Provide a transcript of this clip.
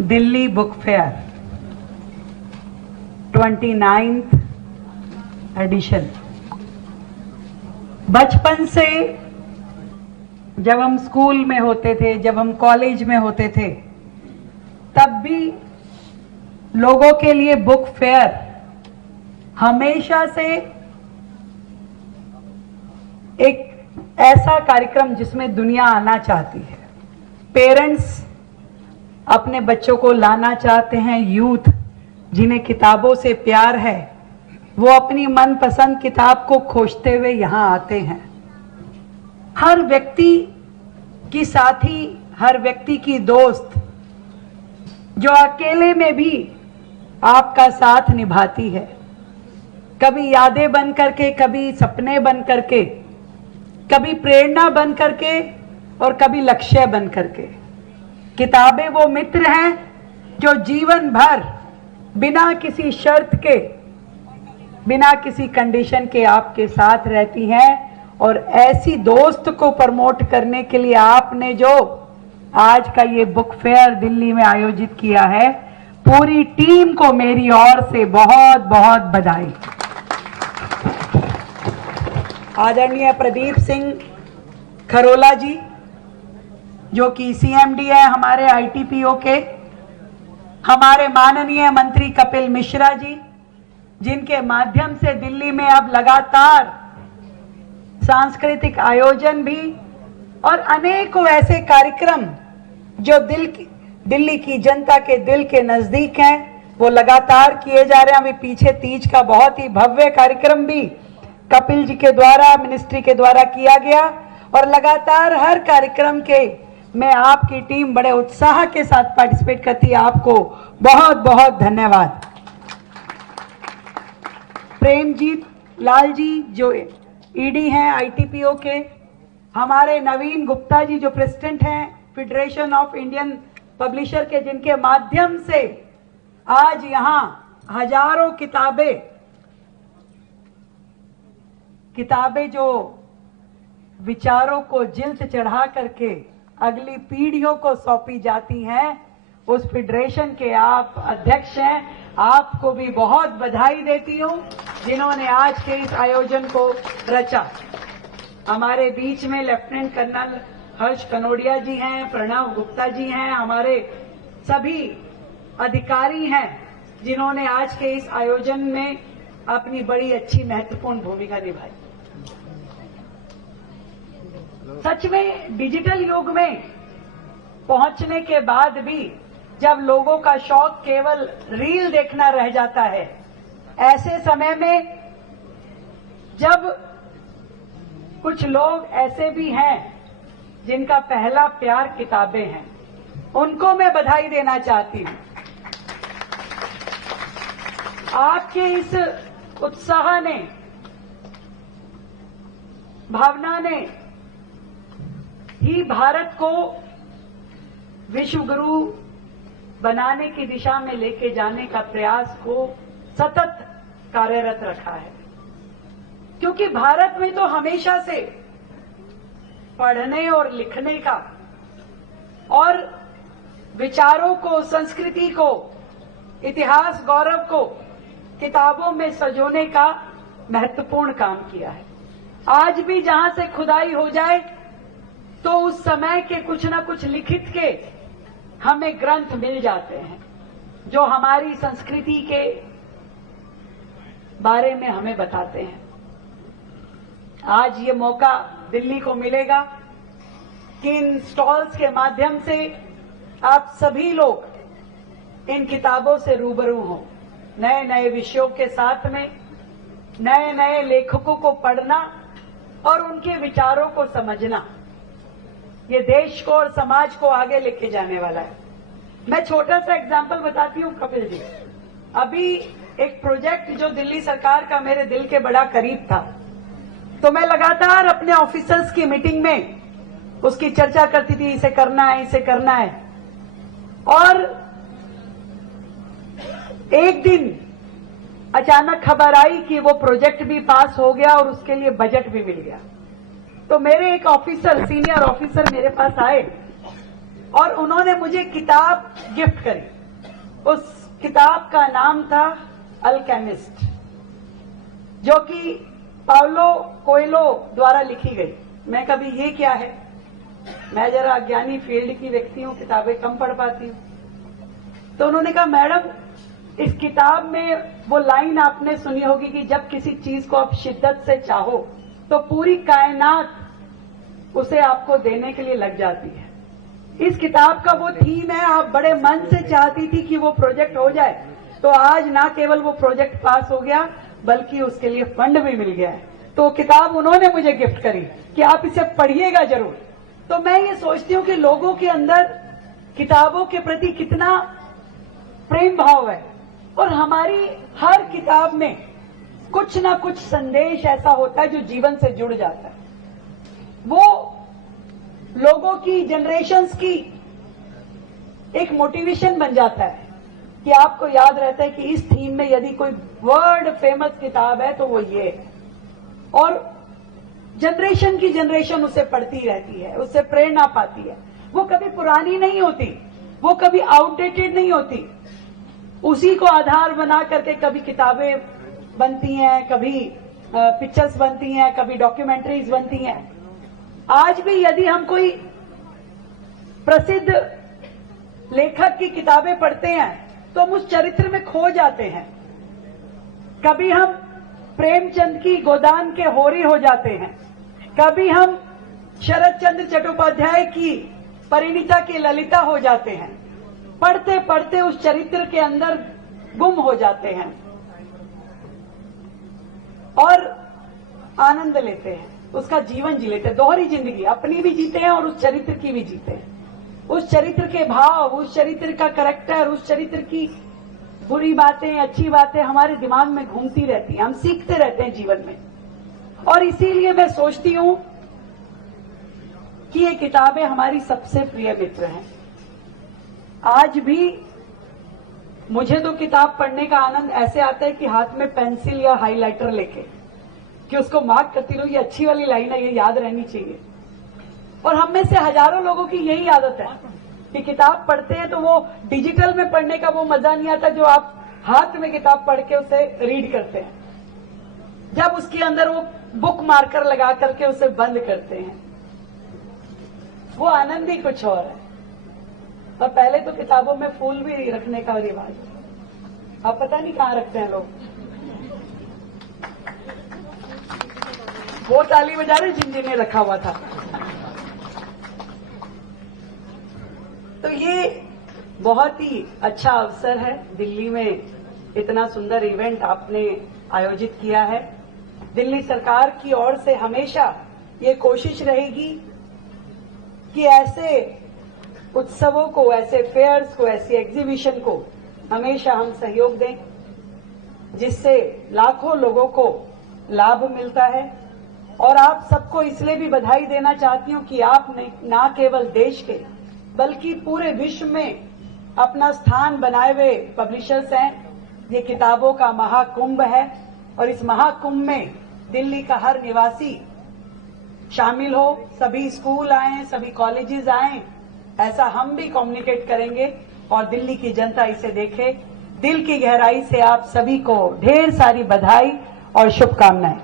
Delhi book fair 29th addition. बचपन से जब हम स्कूल में होते थे, जब हम कॉलेज में होते थे, तब भी लोगों के लिए बुक फेयर हमेशा से एक ऐसा कार्यक्रम जिसमें दुनिया आना चाहती है। पेरेंट्स अपने बच्चों को लाना चाहते हैं, यूथ जिन्हें किताबों से प्यार है वो अपनी मनपसंद किताब को खोजते हुए यहाँ आते हैं। हर व्यक्ति की साथी, हर व्यक्ति की दोस्त जो अकेले में भी आपका साथ निभाती है, कभी यादें बन करके, कभी सपने बन करके, कभी प्रेरणा बन करके और कभी लक्ष्य बन करके। किताबें वो मित्र हैं जो जीवन भर बिना किसी शर्त के, बिना किसी कंडीशन के आपके साथ रहती हैं। और ऐसी दोस्त को प्रमोट करने के लिए आपने जो आज का ये बुक फेयर दिल्ली में आयोजित किया है, पूरी टीम को मेरी ओर से बहुत बहुत बधाई। आदरणीय प्रदीप सिंह खरोला जी जो कि सीएमडी है हमारे आईटीपीओ के, हमारे माननीय मंत्री कपिल मिश्रा जी जिनके माध्यम से दिल्ली में अब लगातार सांस्कृतिक आयोजन भी और अनेकों ऐसे कार्यक्रम जो दिल्ली की जनता के दिल के नजदीक हैं वो लगातार किए जा रहे हैं। अभी पीछे तीज का बहुत ही भव्य कार्यक्रम भी कपिल जी के द्वारा, मिनिस्ट्री के द्वारा किया गया और लगातार हर कार्यक्रम के में आपकी टीम बड़े उत्साह के साथ पार्टिसिपेट करती है। आपको बहुत बहुत धन्यवाद। प्रेमजीत लाल जी जो ईडी हैं आईटीपीओ के, हमारे नवीन गुप्ता जी जो प्रेसिडेंट हैं फेडरेशन ऑफ इंडियन पब्लिशर के, जिनके माध्यम से आज यहां हजारों किताबें जो विचारों को जिल्द चढ़ा करके अगली पीढ़ियों को सौंपी जाती हैं, उस फेडरेशन के आप अध्यक्ष हैं। आपको भी बहुत बधाई देती हूं जिन्होंने आज के इस आयोजन को रचा। हमारे बीच में लेफ्टिनेंट कर्नल हर्ष कनोडिया जी हैं, प्रणव गुप्ता जी हैं, हमारे सभी अधिकारी हैं जिन्होंने आज के इस आयोजन में अपनी बड़ी अच्छी महत्वपूर्ण भूमिका निभाई। सच में डिजिटल युग में पहुंचने के बाद भी जब लोगों का शौक केवल रील देखना रह जाता है, ऐसे समय में जब कुछ लोग ऐसे भी हैं जिनका पहला प्यार किताबें हैं, उनको मैं बधाई देना चाहती हूं। आपके इस उत्साह ने, भावना ने ही भारत को विश्व गुरु बनाने की दिशा में लेके जाने का प्रयास को सतत कार्यरत रखा है। क्योंकि भारत में तो हमेशा से पढ़ने और लिखने का और विचारों को, संस्कृति को, इतिहास गौरव को किताबों में सजोने का महत्वपूर्ण काम किया है। आज भी जहां से खुदाई हो जाए तो उस समय के कुछ न कुछ लिखित के हमें ग्रंथ मिल जाते हैं जो हमारी संस्कृति के बारे में हमें बताते हैं। आज ये मौका दिल्ली को मिलेगा कि इन स्टॉल्स के माध्यम से आप सभी लोग इन किताबों से रूबरू हों, नए नए विषयों के साथ में नए नए लेखकों को पढ़ना और उनके विचारों को समझना, ये देश को और समाज को आगे लेके जाने वाला है। मैं छोटा सा एग्जाम्पल बताती हूँ कपिल जी। अभी एक प्रोजेक्ट जो दिल्ली सरकार का मेरे दिल के बड़ा करीब था, तो मैं लगातार अपने ऑफिसर्स की मीटिंग में उसकी चर्चा करती थी, इसे करना है, इसे करना है। और एक दिन अचानक खबर आई कि वो प्रोजेक्ट भी पास हो गया और उसके लिए बजट भी मिल गया। तो मेरे एक ऑफिसर, सीनियर ऑफिसर मेरे पास आए और उन्होंने मुझे किताब गिफ्ट करी। उस किताब का नाम था अल्केमिस्ट, जो कि पाउलो कोएल्हो द्वारा लिखी गई। मैं कभी ये क्या है, मैं जरा अज्ञानी फील्ड की व्यक्ति हूं, किताबें कम पढ़ पाती हूं। तो उन्होंने कहा मैडम, इस किताब में वो लाइन आपने सुनी होगी कि जब किसी चीज को आप शिद्दत से चाहो तो पूरी कायनात उसे आपको देने के लिए लग जाती है। इस किताब का वो थीम है, आप बड़े मन से चाहती थी कि वो प्रोजेक्ट हो जाए, तो आज ना केवल वो प्रोजेक्ट पास हो गया बल्कि उसके लिए फंड भी मिल गया है। तो किताब उन्होंने मुझे गिफ्ट करी कि आप इसे पढ़िएगा जरूर। तो मैं ये सोचती हूं कि लोगों के अंदर किताबों के प्रति कितना प्रेम भाव है, और हमारी हर किताब में कुछ ना कुछ संदेश ऐसा होता है जो जीवन से जुड़ जाता है। वो लोगों की, जनरेशन्स की एक मोटिवेशन बन जाता है कि आपको याद रहता है कि इस थीम में यदि कोई वर्ल्ड फेमस किताब है तो वो ये है, और जनरेशन की जनरेशन उसे पढ़ती रहती है, उससे प्रेरणा पाती है। वो कभी पुरानी नहीं होती, वो कभी आउटडेटेड नहीं होती। उसी को आधार बना करके कभी किताबें बनती हैं, कभी पिक्चर्स बनती हैं, कभी डॉक्यूमेंट्रीज बनती हैं। आज भी यदि हम कोई प्रसिद्ध लेखक की किताबें पढ़ते हैं तो हम उस चरित्र में खो जाते हैं। कभी हम प्रेमचंद की गोदान के होरी हो जाते हैं, कभी हम शरद चंद्र चट्टोपाध्याय की परिणीता की ललिता हो जाते हैं। पढ़ते पढ़ते उस चरित्र के अंदर गुम हो जाते हैं और आनंद लेते हैं, उसका जीवन जी लेते हैं। दोहरी जिंदगी अपनी भी जीते हैं और उस चरित्र की भी जीते हैं। उस चरित्र के भाव, उस चरित्र का कैरेक्टर, उस चरित्र की बुरी बातें, अच्छी बातें हमारे दिमाग में घूमती रहती हैं, हम सीखते रहते हैं जीवन में। और इसीलिए मैं सोचती हूं कि ये किताबें हमारी सबसे प्रिय मित्र हैं। आज भी मुझे तो किताब पढ़ने का आनंद ऐसे आता है कि हाथ में पेंसिल या हाइलाइटर लेके कि उसको मार्क करती रहूं, ये अच्छी वाली लाइन है, ये याद रहनी चाहिए। और हम में से हजारों लोगों की यही आदत है कि किताब पढ़ते हैं तो वो डिजिटल में पढ़ने का वो मजा नहीं आता जो आप हाथ में किताब पढ़ के उसे रीड करते हैं, जब उसके अंदर वो बुक मार्कर लगा करके उसे बंद करते हैं। वो आनंद ही कुछ और है। और पहले तो किताबों में फूल भी रखने का रिवाज, अब पता नहीं कहां रखते हैं लोग। वो ताली बजा रहे जिन रखा हुआ था। तो ये बहुत ही अच्छा अवसर है, दिल्ली में इतना सुंदर इवेंट आपने आयोजित किया है। दिल्ली सरकार की ओर से हमेशा ये कोशिश रहेगी कि ऐसे उत्सवों को, ऐसे फेयर्स को, ऐसी एग्जीबिशन को हमेशा हम सहयोग दें, जिससे लाखों लोगों को लाभ मिलता है। और आप सबको इसलिए भी बधाई देना चाहती हूं कि आप न केवल देश के बल्कि पूरे विश्व में अपना स्थान बनाए हुए पब्लिशर्स हैं। ये किताबों का महाकुंभ है और इस महाकुंभ में दिल्ली का हर निवासी शामिल हो, सभी स्कूल आए, सभी कॉलेजेस आए, ऐसा हम भी कम्युनिकेट करेंगे और दिल्ली की जनता इसे देखे। दिल की गहराई से आप सभी को ढेर सारी बधाई और शुभकामनाएं।